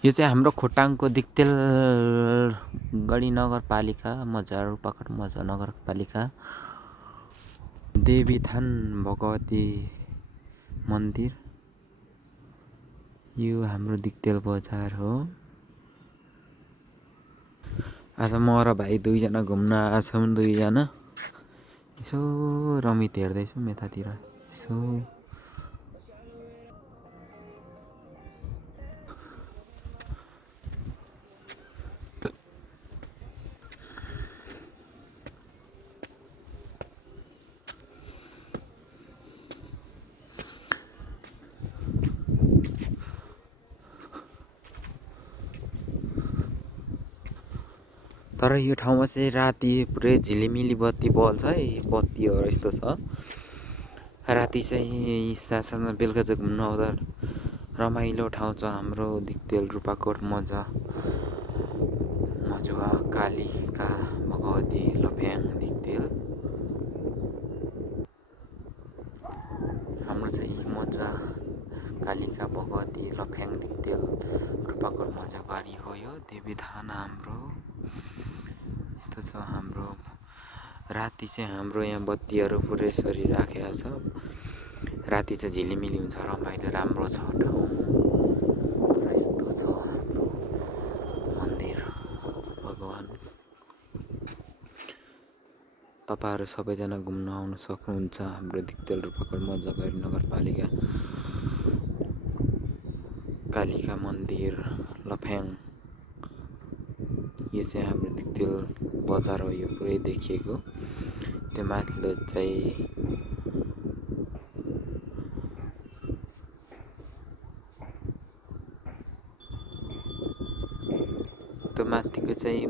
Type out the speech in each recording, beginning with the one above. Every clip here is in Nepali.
यो चाहिँ हाम्रो खोटाङको दिक्तेल गढी नगरपालिका मजार रूपाकोट मजार नगरपालिका देवीथान भगवती मन्दिर। यो हाम्रो दिक्तेल बजार हो। आज म र भाइ दुईजना घुम्न आछौँ। दुईजना यसो रमित हेर्दैछौँ यतातिर यसो। तर यो ठाउँमा चाहिँ राति पुरै झिलिमिली बत्ती बल्छ है। बत्तीहरू यस्तो छ। राति चाहिँ साँझमा बेलुका चाहिँ घुम्न आउँदा रमाइलो ठाउँ छ हाम्रो दिक्तेल रूपाकोट मजुवा कालिका भगवती लफ्याङ दिक्तेल। हाम्रो चाहिँ मजुवा कालिका भगवती लफ्याङ दिक्तेल रूपाकोट मजुवाबारी हो। यो देवीथान हाम्रो यस्तो छ। हाम्रो राति चाहिँ हाम्रो यहाँ बत्तीहरू पुरै सरिराखेको छ। राति चाहिँ झिलिमिली हुन्छ, रमाइलो राम्रो छ ठाउँ। यस्तो छ हाम्रो मन्दिर भगवान्। तपाईहरु सबैजना घुम्न आउन सक्नुहुन्छ हाम्रो दिक्तेल रूपाकोट मजुवाबारी नगरपालिका कालिका मन्दिर लफ्याङ। यो चाहिँ हाम्रो दिक्तेल बजार हो। यो पुरै देखिएको त्यो माथिल्लो चाहिँ त्यो माथिको चाहिँ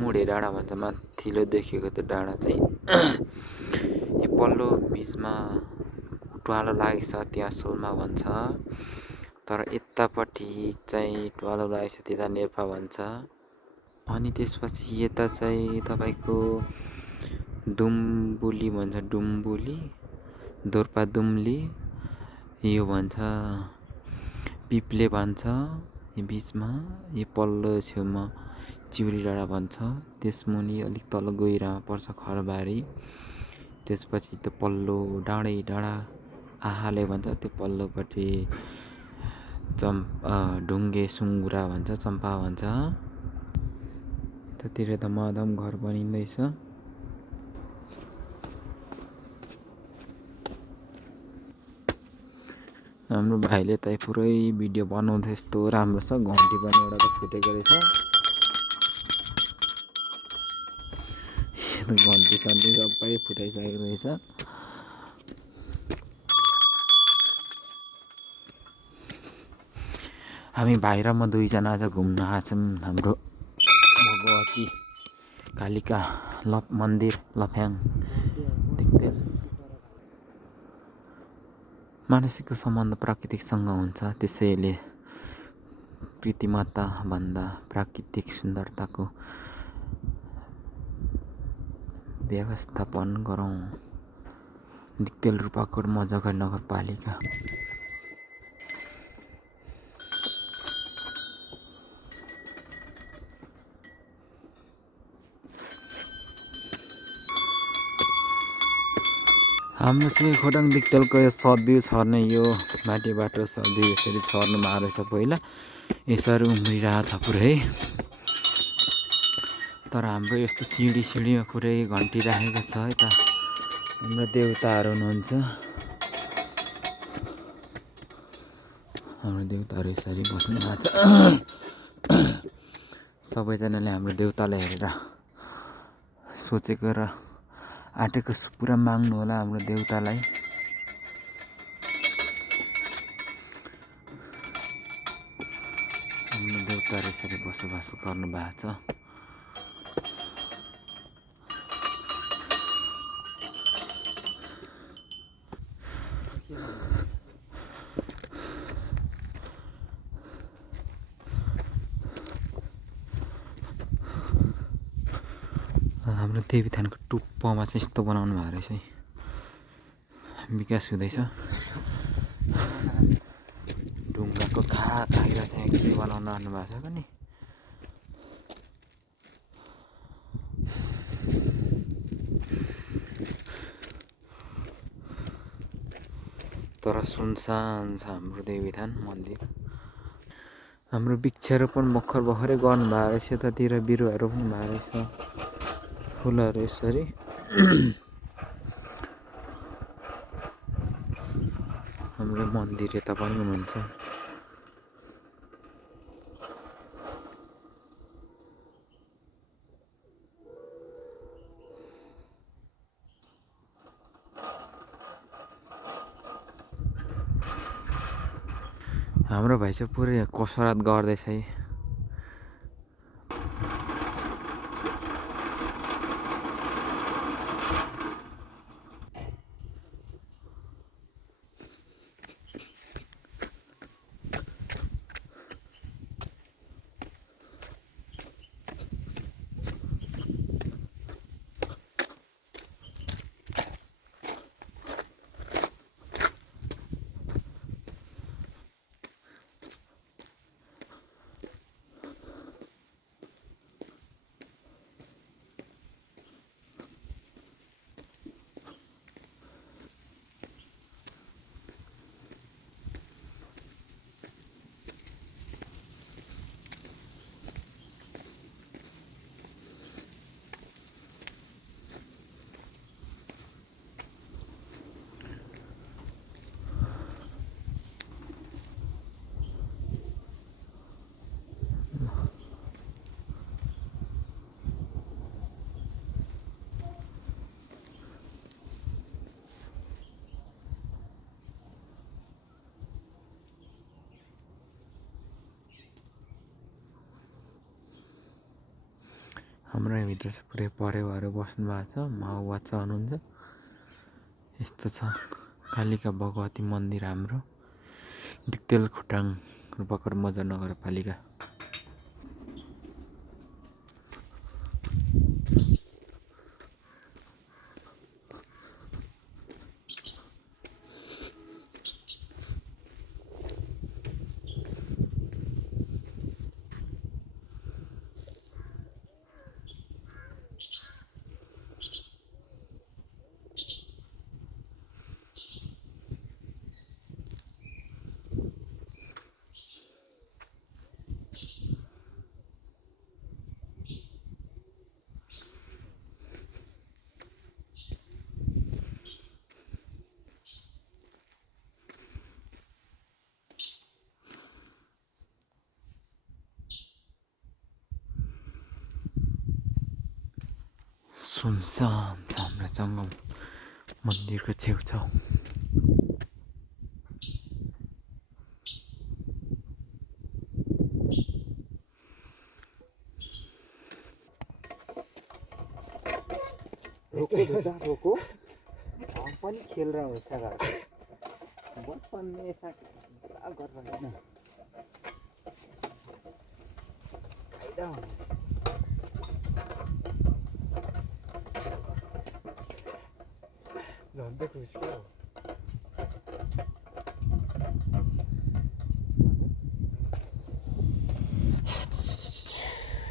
मुढे डाँडा भन्छ। माथिल्लो देखिएको त्यो डाँडा चाहिँ यो पल्लो बिचमा ट्वालो लागेको छ त्यहाँ सोलमा भन्छ। तर यतापट्टि चाहिँ ट्वालो लागेको छ त्यता नेर्पा भन्छ। अनि त्यसपछि यता चाहिँ तपाईको दुम्बुली भन्छ। डुम्बुली दोर्पा दुम्ली यो भन्छ। पिप्ले भन्छ यो बिचमा। यो पल्लो छेउमा चिउरी डाँडा भन्छ। त्यसमुनि अलिक तल गहिरामा पर्छ खरबारी। त्यसपछि त्यो पल्लो डाँडै डाँडा आहाले भन्छ। त्यो पल्लोपट्टि ढुङ्गे सुङ्गुरा भन्छ, चम्पा भन्छ। यतातिर त मदम घर बनिँदैछ। हाम्रो भाइले त पुरै भिडियो बनाउँदै यस्तो राम्रो छ। घन्टी पनि एउटा त फुटेको रहेछ। घन्टी सन्टी सबै फुटाइसकेको रहेछ। हामी भाइ र म दुईजना आज घुम्न आछौँ हाम्रो भगवती कालिका मन्दिर लफ्याङ दिक्तेल। मानसिकको सम्बन्ध प्राकृतिकसँग हुन्छ। त्यसैले कृत्रिमता भन्दा प्राकृतिक सुन्दरताको व्यवस्थापन गरौँ। दिक्तेल रूपाकोट मजुवाबारी नगरपालिका। हाम्रो चाहिँ खोटाङ दिक्तेलको यो सब्यू छर्ने यो माटी बाटो सब्यू यसरी छर्नुमा रहेछ। पहिला यसरी उम्रिरहेको छ पुरै। तर हाम्रो यस्तो सिँढीमा पुरै घन्टी राखेको छ। यता हाम्रो देउताहरू हुनुहुन्छ। हाम्रो देउताहरू यसरी बस्नु भएको छ। सबैजनाले हाम्रो देउतालाई हेरेर सोचेको र आँटेको पुरा माग्नु होला हाम्रो देउतालाई। हाम्रो देउताहरू यसरी बसोबास गर्नु भएको छ। हाम्रो देवीथानको टुप्पोमा चाहिँ यस्तो बनाउनु भएको रहेछ है। विकास हुँदैछ। ढुङ्गाको खाट आएर चाहिँ के बनाउन आउनु भएको छ नि। तर सुनसान छ हाम्रो देवीथान मन्दिर। हाम्रो वृक्षारोपण भर्खरै गर्नुभएको रहेछ, यतातिर बिरुवा रोप्नु भएको रहेछ, फुलहरू यसरी। हाम्रो मन्दिर यता पनि हुनुहुन्छ। हाम्रो भाइ चाहिँ पुरै कसरत गर्दैछ है। हाम्रो यहाँभित्र चाहिँ पुरै परेवाहरू बस्नु भएको छ, माओवाद हुनुहुन्छ। यस्तो छ कालिका भगवती मन्दिर हाम्रो डिक्टेल खोटाङ रूपाकोट मजार नगरपालिका। सुनसान छ हाम्रो जङ्गल मन्दिरको छेउछाउ। रोको हम पनि खेल रहा हूँ अच्छा बचपन में ऐसा पुरा कर रहा है ना फायदा हो झन्डै खुसी हो।